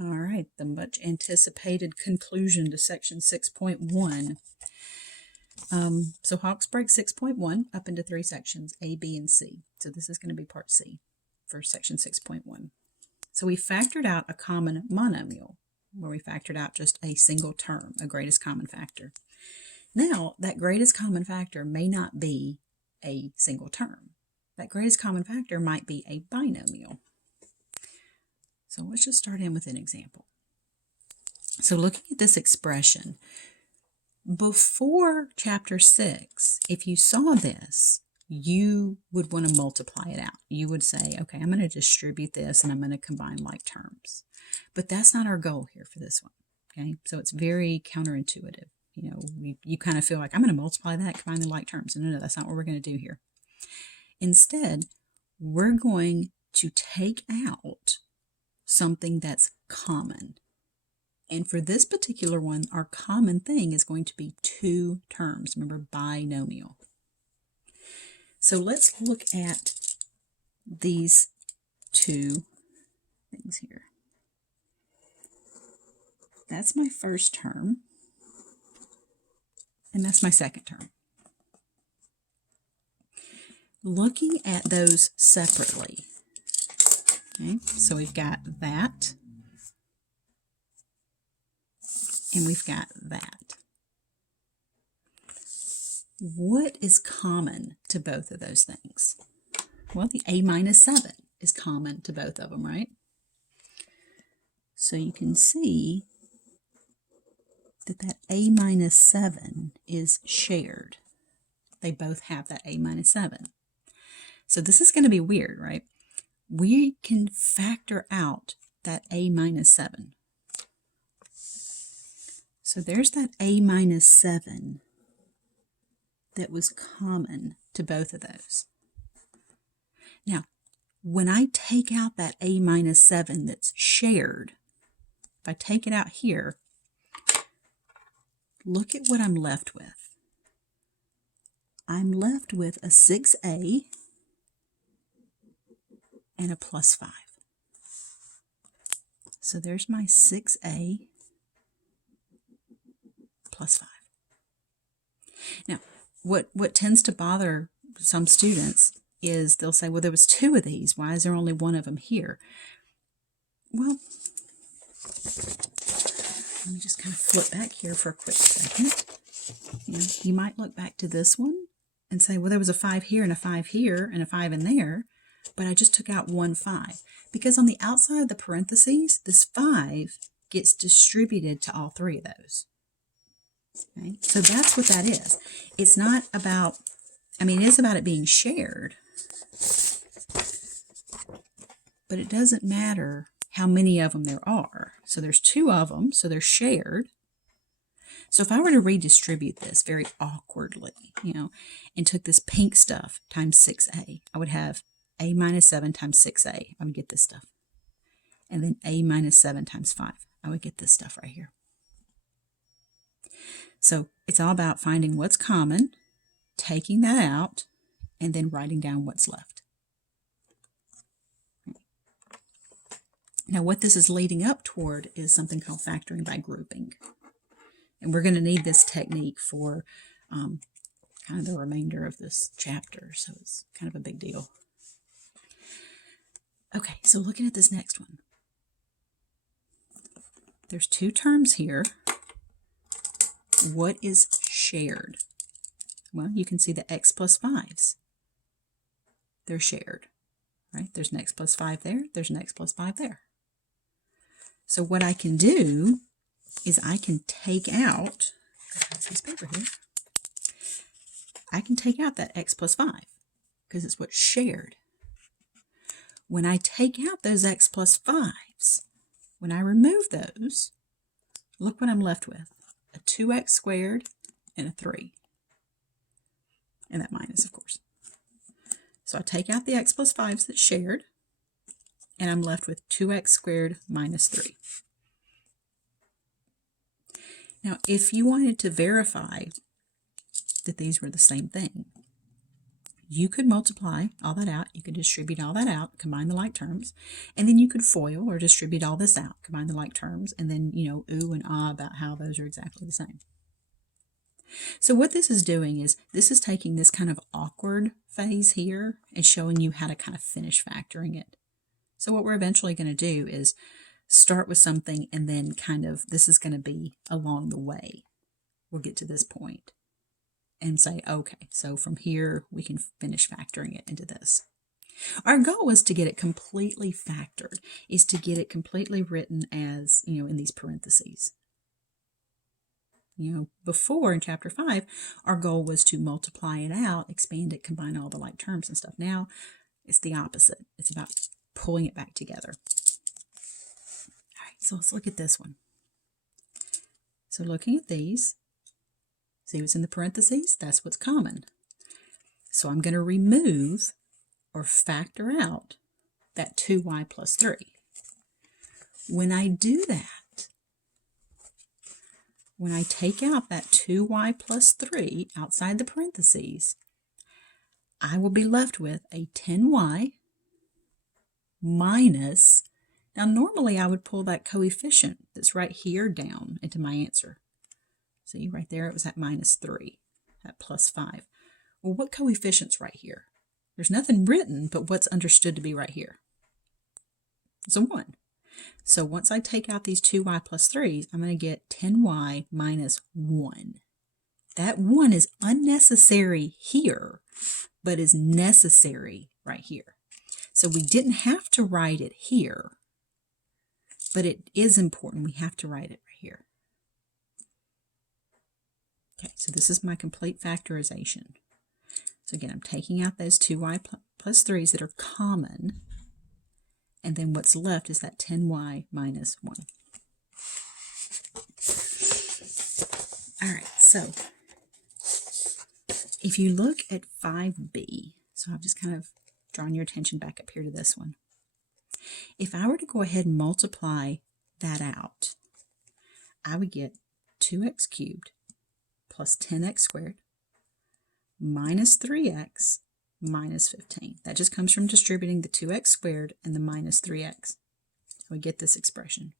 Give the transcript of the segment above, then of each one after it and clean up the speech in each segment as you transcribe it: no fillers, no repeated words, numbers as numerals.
All right, the much anticipated conclusion to section 6.1. So Hawks break 6.1 up into 3 sections, A, B, and C. So this is going to be part C for section 6.1. So we factored out a common monomial, where we factored out just a single term, a greatest common factor. Now, that greatest common factor may not be a single term. That greatest common factor might be a binomial. So let's just start in with an example. So looking at this expression, before chapter 6, if you saw this, you would want to multiply it out. You would say, okay, I'm going to distribute this and I'm going to combine like terms. But that's not our goal here for this one. Okay, so it's very counterintuitive. You know, you kind of feel like I'm going to multiply that, combine the like terms. No, that's not what we're going to do here. Instead, we're going to take out something that's common. And for this particular one, our common thing is going to be 2 terms. Remember, binomial. So let's look at these 2 things here. That's my first term, and that's my second term. Looking at those separately, okay, so we've got that, and we've got that. What is common to both of those things? Well, the a minus 7 is common to both of them, right? So you can see that that a minus 7 is shared. They both have that a minus 7. So this is going to be weird, right? We can factor out that a minus 7. So there's that a minus 7 that was common to both of those. Now, when I take out that a minus 7 that's shared, if I take it out here, look at what I'm left with. I'm left with a 6a and a plus 5. So there's my 6a plus 5. Now, what tends to bother some students is they'll say, well, there was 2 of these. Why is there only 1 of them here? Well, let me just kind of flip back here for a quick second. You might look back to this one and say, well, there was a 5 here and a 5 here and a 5 in there, but I just took out 1 5. Because on the outside of the parentheses, this 5 gets distributed to all 3 of those. Okay? So that's what that is. It's not about, it is about it being shared, but it doesn't matter how many of them there are. So there's 2 of them, so they're shared. So if I were to redistribute this very awkwardly, and took this pink stuff times 6a, I would have a minus 7 times 6a. I would get this stuff. And then a minus 7 times 5. I would get this stuff right here. So it's all about finding what's common, taking that out, and then writing down what's left. Now what this is leading up toward is something called factoring by grouping. And we're going to need this technique for kind of the remainder of this chapter, so it's kind of a big deal. Okay, so looking at this next one. There's 2 terms here. What is shared? Well, you can see the x plus 5s. They're shared, right? There's an x plus 5 there. There's an x plus 5 there. So what I can do is I can take out, this paper here, I can take out that x plus 5 because it's what's shared. When I take out those x plus 5s, when I remove those, look what I'm left with. A 2x squared and a 3. And that minus, of course. So I take out the x plus 5s that's shared, and I'm left with 2x squared minus 3. Now, if you wanted to verify that these were the same thing, you could multiply all that out, you could distribute all that out, combine the like terms, and then you could FOIL or distribute all this out, combine the like terms, and then, ooh and ah about how those are exactly the same. So what this is doing is this is taking this kind of awkward phase here and showing you how to kind of finish factoring it. So what we're eventually going to do is start with something and then kind of, this is going to be along the way. We'll get to this point and say, okay, so from here we can finish factoring it into this. Our goal is to get it completely factored, is to get it completely written as, in these parentheses. Before in chapter 5, our goal was to multiply it out, expand it, combine all the like terms and stuff. Now it's the opposite. It's about pulling it back together. All right, so let's look at this one. So looking at these, see what's in the parentheses? That's what's common. So I'm going to remove or factor out that 2y plus 3. When I do that, when I take out that 2y plus 3 outside the parentheses, I will be left with a 10y minus, now normally I would pull that coefficient that's right here down into my answer. See, right there it was at minus 3, at plus 5. Well, what coefficient's right here? There's nothing written, but what's understood to be right here? It's a 1. So once I take out these 2y plus 3's, I'm going to get 10y minus 1. That 1 is unnecessary here, but is necessary right here. So we didn't have to write it here, but it is important. We have to write it right here. Okay, so this is my complete factorization. So again, I'm taking out those 2y plus 3's that are common, and then what's left is that 10y minus 1. All right, so if you look at 5b, so I've just kind of drawn your attention back up here to this one. If I were to go ahead and multiply that out, I would get 2x cubed plus 10x squared minus 3x minus 15. That just comes from distributing the 2x squared and the minus 3x. So we get this expression.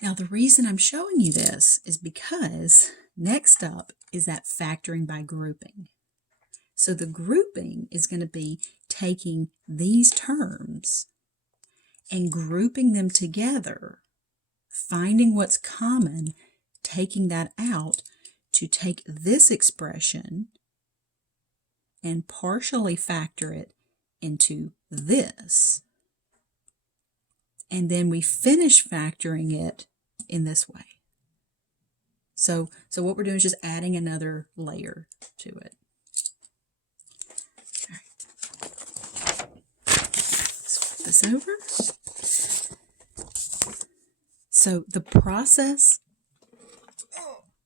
Now the reason I'm showing you this is because next up is that factoring by grouping. So the grouping is going to be taking these terms and grouping them together, finding what's common, taking that out to take this expression and partially factor it into this. And then we finish factoring it in this way. So what we're doing is just adding another layer to it. All right. Let's flip this over. So the process,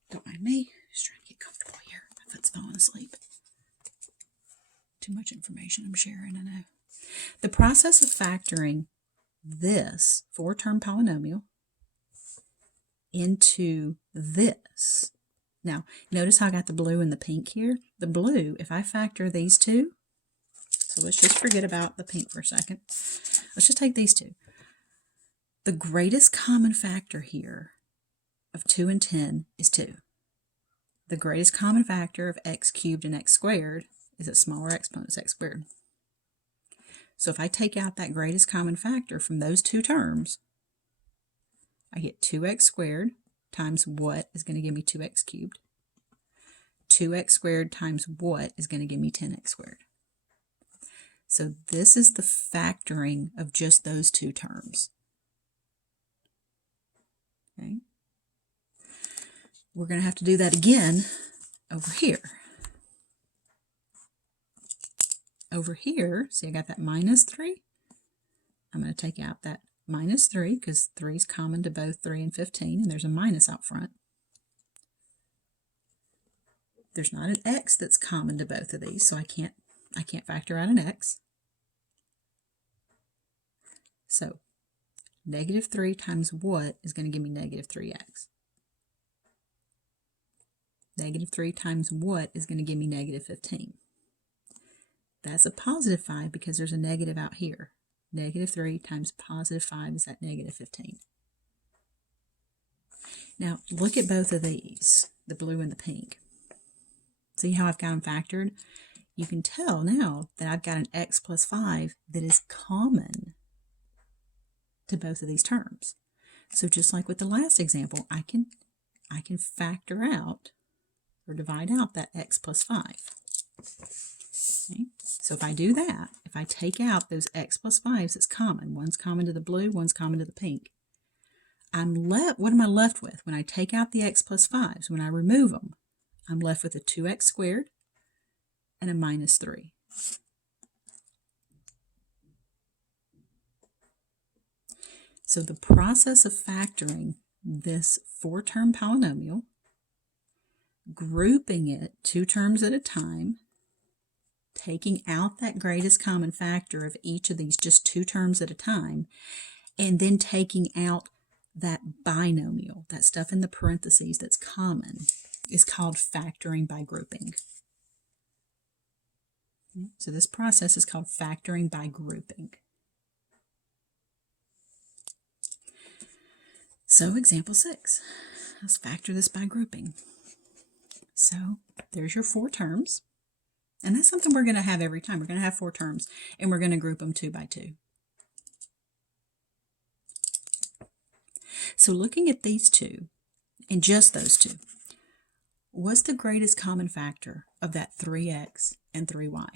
don't mind me, just trying to get comfortable here. My foot's falling asleep. Too much information I'm sharing, I know. The process of factoring this 4-term polynomial into this. Now, notice how I got the blue and the pink here? The blue, if I factor these two, so let's just forget about the pink for a second. Let's just take these two. The greatest common factor here of 2 and 10 is 2. The greatest common factor of x cubed and x squared is a smaller exponent is x squared. So if I take out that greatest common factor from those two terms, I get 2x squared times what is going to give me 2x cubed. 2x squared times what is going to give me 10x squared. So this is the factoring of just those two terms. Okay. We're going to have to do that again over here. Over here, see I got that minus 3. I'm going to take out that minus 3 because 3 is common to both 3 and 15, and there's a minus out front. There's not an x that's common to both of these, so I can't factor out an x. So negative 3 times what is going to give me negative 3x? Negative 3 times what is going to give me negative 15? That's a positive 5 because there's a negative out here. Negative 3 times positive 5 is that negative 15. Now, look at both of these, the blue and the pink. See how I've got them factored? You can tell now that I've got an x plus 5 that is common to both of these terms. So just like with the last example, I can factor out or divide out that x plus 5. Okay? So if I do that, if I take out those x plus 5s, it's common. One's common to the blue, one's common to the pink. What am I left with? When I take out the x plus 5s, when I remove them, I'm left with a 2x squared and a minus 3. So the process of factoring this 4-term polynomial, grouping it 2 terms at a time, taking out that greatest common factor of each of these just 2 terms at a time, and then taking out that binomial, that stuff in the parentheses that's common, is called factoring by grouping. So this process is called factoring by grouping. So example 6, let's factor this by grouping. So there's your 4 terms, and that's something we're going to have every time. We're going to have 4 terms, and we're going to group them 2 by 2. So looking at these two, and just those two, what's the greatest common factor of that 3x and 3y? Well,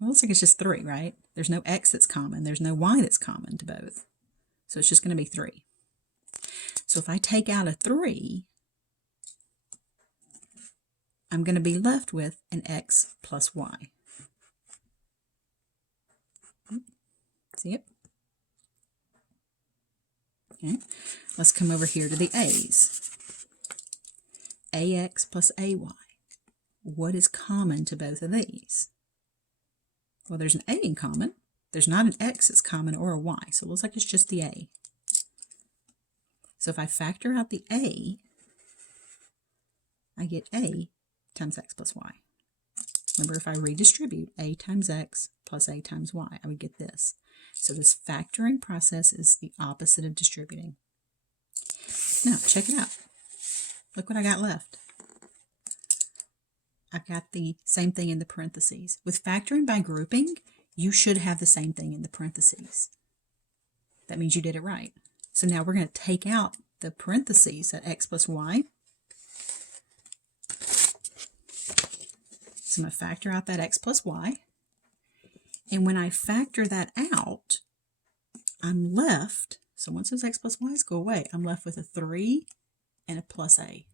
it looks like it's just 3, right? There's no x that's common. There's no y that's common to both. So it's just going to be 3. So if I take out a 3, I'm going to be left with an x plus y. See it? Okay. Let's come over here to the a's. Ax plus ay. What is common to both of these? Well, there's an a in common. There's not an x that's common or a y, so it looks like it's just the a. So if I factor out the a, I get a times x plus y. Remember, if I redistribute a times x plus a times y, I would get this. So this factoring process is the opposite of distributing. Now, check it out. Look what I got left. I've got the same thing in the parentheses. With factoring by grouping, you should have the same thing in the parentheses. That means you did it right. So now we're going to take out the parentheses at x plus y. So I'm going to factor out that x plus y. And when I factor that out, I'm left, so once those x plus y's go away, I'm left with a 3 and a plus a.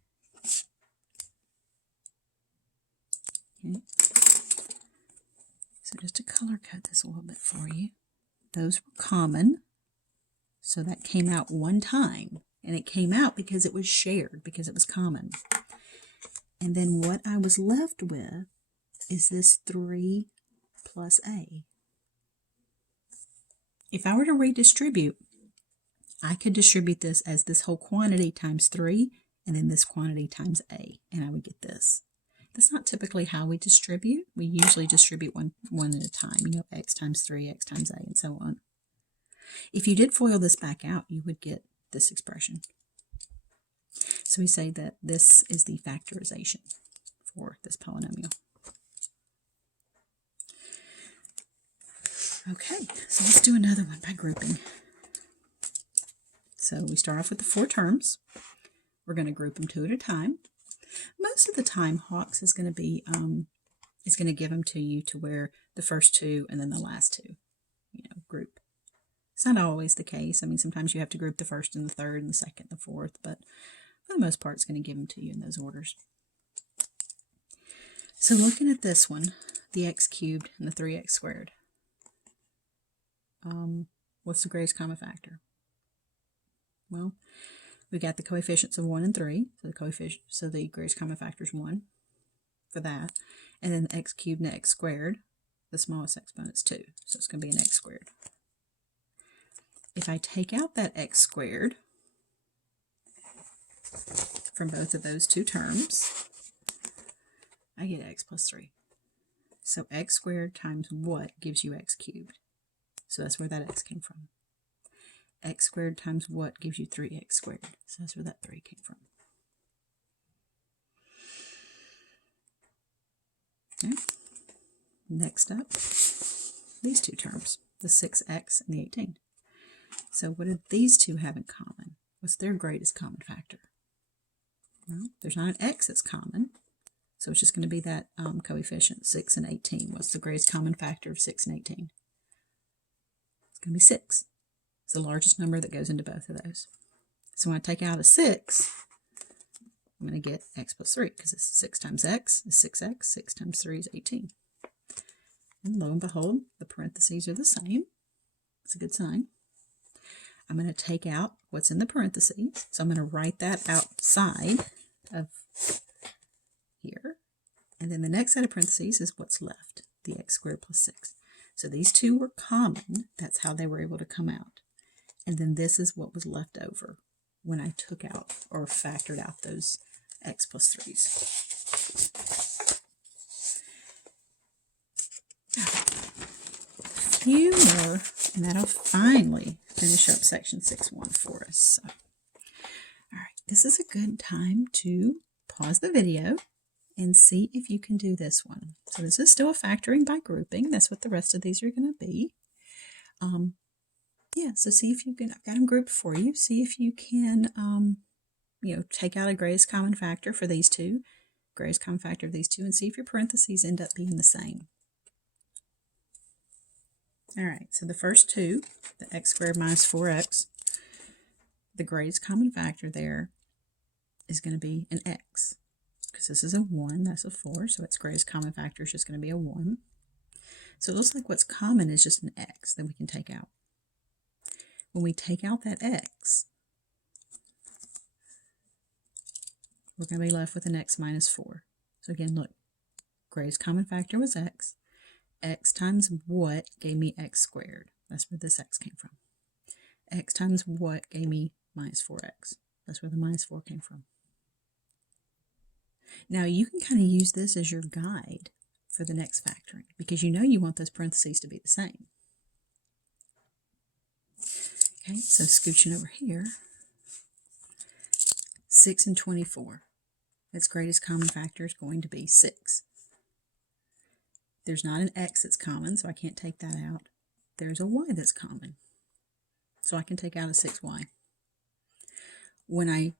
Okay. So just to color code this a little bit for you. Those were common, so that came out one time. And it came out because it was shared, because it was common. And then what I was left with is this 3 plus a. If I were to redistribute, I could distribute this as this whole quantity times 3, and then this quantity times a, and I would get this. That's not typically how we distribute. We usually distribute one at a time, you know, x times 3, x times a, and so on. If you did FOIL this back out, you would get this expression. So we say that this is the factorization for this polynomial. Okay, so let's do another one by grouping. So we start off with the 4 terms. We're going to group them 2 at a time. Most of the time, Hawks is going to be give them to you to where the first 2 and then the last 2, group. It's not always the case. I mean, sometimes you have to group the first and the third and the second and the fourth, but for the most part, it's going to give them to you in those orders. So looking at this one, the x cubed and the 3x squared. What's the greatest common factor? Well, we got the coefficients of 1 and 3, so the greatest common factor is 1 for that, and then the x cubed and x squared, the smallest exponent is 2, so it's going to be an x squared. If I take out that x squared from both of those 2 terms, I get x plus 3. So x squared times what gives you x cubed? So that's where that x came from. X squared times what gives you 3x squared? So that's where that 3 came from. Okay. Next up, these two terms, the 6x and the 18. So what do these two have in common? What's their greatest common factor? Well, there's not an x that's common, so it's just going to be that coefficient, 6 and 18. What's the greatest common factor of 6 and 18? It's going to be 6. It's the largest number that goes into both of those. So when I take out a 6, I'm going to get x plus 3, because it's 6 times x is 6x, 6 times 3 is 18. And lo and behold, the parentheses are the same. It's a good sign. I'm going to take out what's in the parentheses. So I'm going to write that outside of here. And then the next set of parentheses is what's left, the x squared plus 6. So these two were common. That's how they were able to come out. And then this is what was left over when I took out or factored out those x plus 3's. A few more, and that'll finally finish up section 6.1 for us. So, all right, this is a good time to pause the video and see if you can do this one. So this is still a factoring by grouping. That's what the rest of these are going to be. Yeah, so see if you can, I've got them grouped for you. See if you can, take out a greatest common factor for these two, greatest common factor of these two, and see if your parentheses end up being the same. All right, so the first two, the x squared minus 4x, the greatest common factor there is going to be an x, because this is a 1, that's a 4, so its greatest common factor is just going to be a 1. So it looks like what's common is just an x that we can take out. When we take out that x, we're going to be left with an x minus 4. So again, look, greatest common factor was x. X times what gave me x squared? That's where this x came from. X times what gave me minus 4x? That's where the minus 4 came from. Now you can kind of use this as your guide for the next factoring, because you know you want those parentheses to be the same. Okay, so scooching over here, 6 and 24. Its greatest common factor is going to be 6. There's not an x that's common, so I can't take that out. There's a y that's common, so I can take out a 6y. When I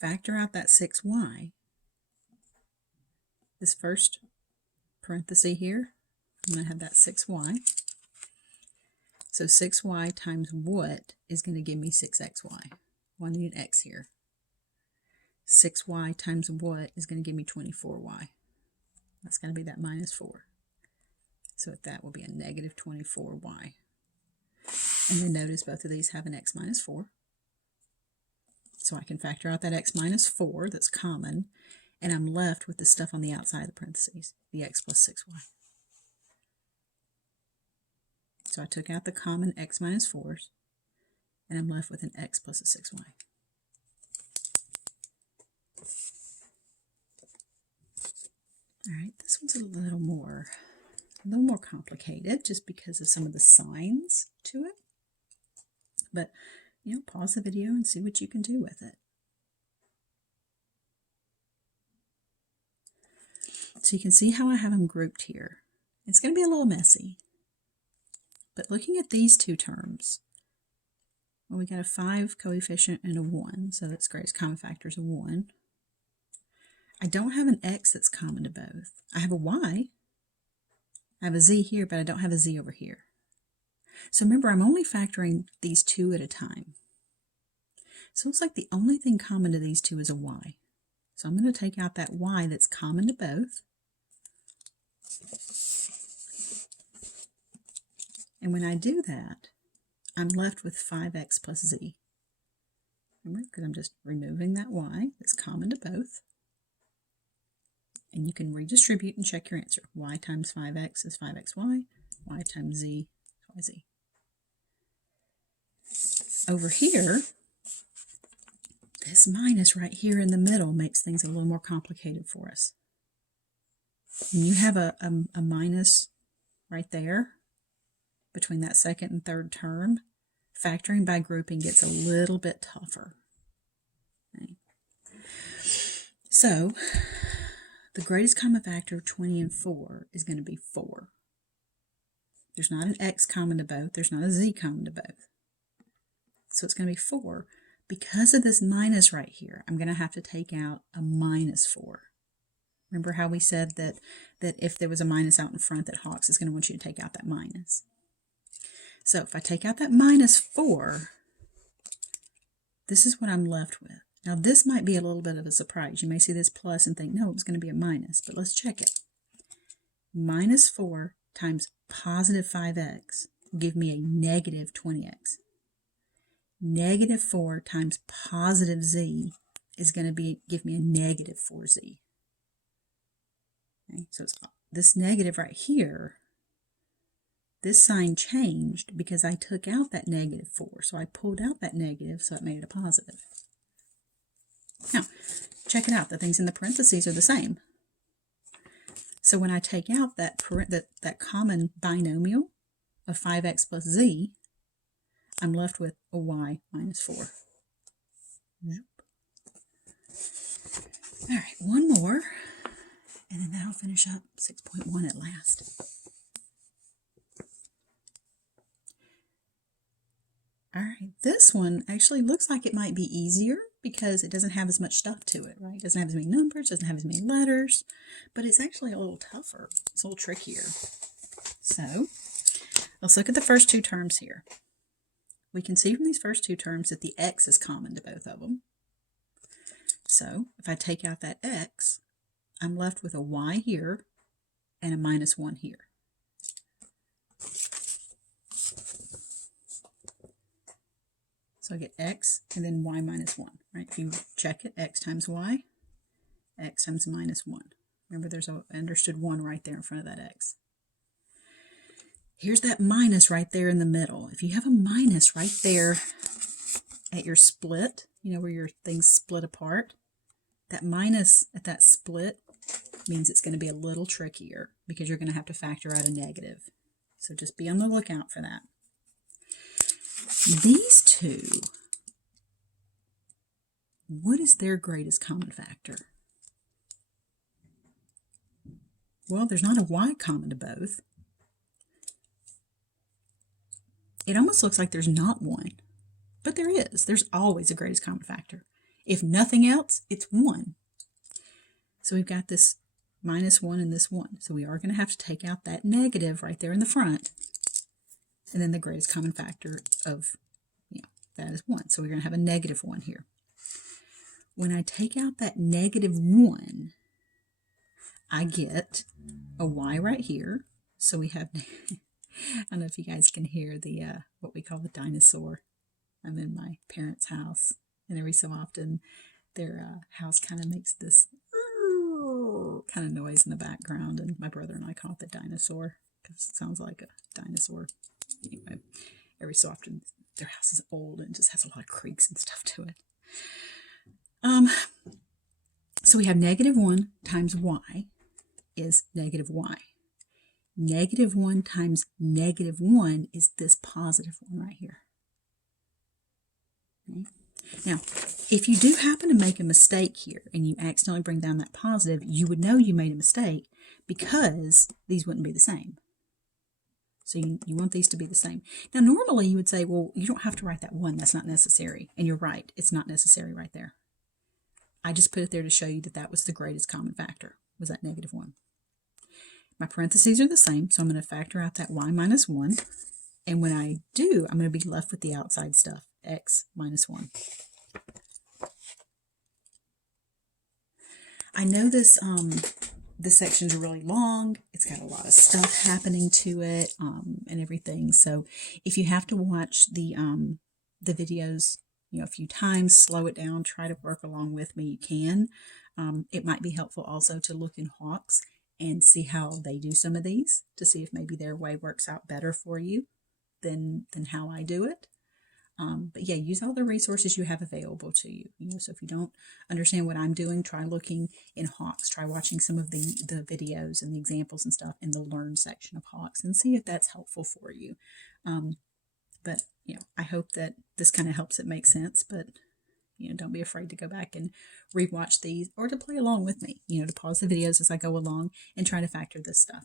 factor out that 6y, this first parenthesis here, I'm going to have that 6y. So 6y times what is going to give me 6xy? Well, I need an x here. 6y times what is going to give me 24y? That's going to be that minus 4. So that will be a negative 24y. And then notice both of these have an x minus 4. So I can factor out that x minus 4 that's common, and I'm left with the stuff on the outside of the parentheses, the x plus 6y. So I took out the common x minus 4s, and I'm left with an x plus a 6y. All right, this one's a little more complicated just because of some of the signs to it. But, pause the video and see what you can do with it. So you can see how I have them grouped here. It's going to be a little messy. But looking at these two terms, well, we got a 5 coefficient and a 1, so its greatest common factor is a 1. I don't have an x that's common to both. I have a y. I have a z here, but I don't have a z over here. So remember, I'm only factoring these two at a time. So it looks like the only thing common to these two is a y. So I'm going to take out that y that's common to both. And when I do that, I'm left with 5x plus z. Remember, because I'm just removing that y that's common to both. And you can redistribute and check your answer. Y times 5x is 5xy. Y times z is yz. Over here, this minus right here in the middle makes things a little more complicated for us. when you have a minus right there between that second and third term, factoring by grouping gets a little bit tougher. Okay. So the greatest common factor of 20 and 4 is going to be 4. There's not an x common to both. There's not a z common to both. So it's going to be 4. Because of this minus right here, I'm going to have to take out a minus 4. Remember how we said that if there was a minus out in front, that Hawks is going to want you to take out that minus. So if I take out that minus 4, this is what I'm left with. Now this might be a little bit of a surprise. You may see this plus and think, no, it was going to be a minus, but let's check it. Minus 4 times positive 5x will give me a negative 20x. Negative 4 times positive z is going to give me a negative 4z. Okay, so it's this negative right here, this sign changed because I took out that negative 4. So I pulled out that negative, so it made it a positive. Now, check it out. The things in the parentheses are the same. So when I take out that common binomial of 5x plus z, I'm left with a y minus 4. All right, one more, and then that'll finish up 6.1 at last. All right, this one actually looks like it might be easier because it doesn't have as much stuff to it, right? It doesn't have as many numbers, doesn't have as many letters, but it's actually a little tougher. It's a little trickier. So let's look at the first two terms here. We can see from these first two terms that the x is common to both of them. So if I take out that x, I'm left with a y here and a minus 1 here. So I get x and then y minus 1, right? If you check it, x times y, x times minus 1. Remember, there's an understood 1 right there in front of that x. Here's that minus right there in the middle. If you have a minus right there at your split, you know, where your things split apart, that minus at that split means it's going to be a little trickier because you're going to have to factor out a negative. So just be on the lookout for that. These two, what is their greatest common factor? Well, there's not a y common to both. It almost looks like there's not one, but there is. There's always a greatest common factor. If nothing else, it's 1. So we've got this minus 1 and this 1. So we are going to have to take out that negative right there in the front. And then the greatest common factor of, that is 1. So we're going to have a negative 1 here. When I take out that negative 1, I get a y right here. So we have, I don't know if you guys can hear the what we call the dinosaur. I'm in my parents' house, and every so often their house kind of makes this kind of noise in the background, and my brother and I call it the dinosaur because it sounds like a dinosaur. Anyway, every so often their house is old and just has a lot of creaks and stuff to it. So we have negative 1 times y is negative y. Negative 1 times negative 1 is this positive 1 right here. Okay. Now, if you do happen to make a mistake here and you accidentally bring down that positive, you would know you made a mistake because these wouldn't be the same. So you want these to be the same. Now, normally you would say, well, you don't have to write that 1. That's not necessary. And you're right. It's not necessary right there. I just put it there to show you that that was the greatest common factor, was that negative 1. My parentheses are the same, so I'm going to factor out that y minus 1. And when I do, I'm going to be left with the outside stuff, x minus 1. I know this section's really long. It's got a lot of stuff happening to it and everything. So if you have to watch the videos, a few times, slow it down, try to work along with me, you can. It might be helpful also to look in Hawks and see how they do some of these, to see if maybe their way works out better for you than how I do it. But yeah, use all the resources you have available to you. So if you don't understand what I'm doing, try looking in Hawks. Try watching some of the videos and the examples and stuff in the Learn section of Hawks and see if that's helpful for you. But I hope that this kind of helps it make sense. But don't be afraid to go back and rewatch these or to play along with me. To pause the videos as I go along and try to factor this stuff.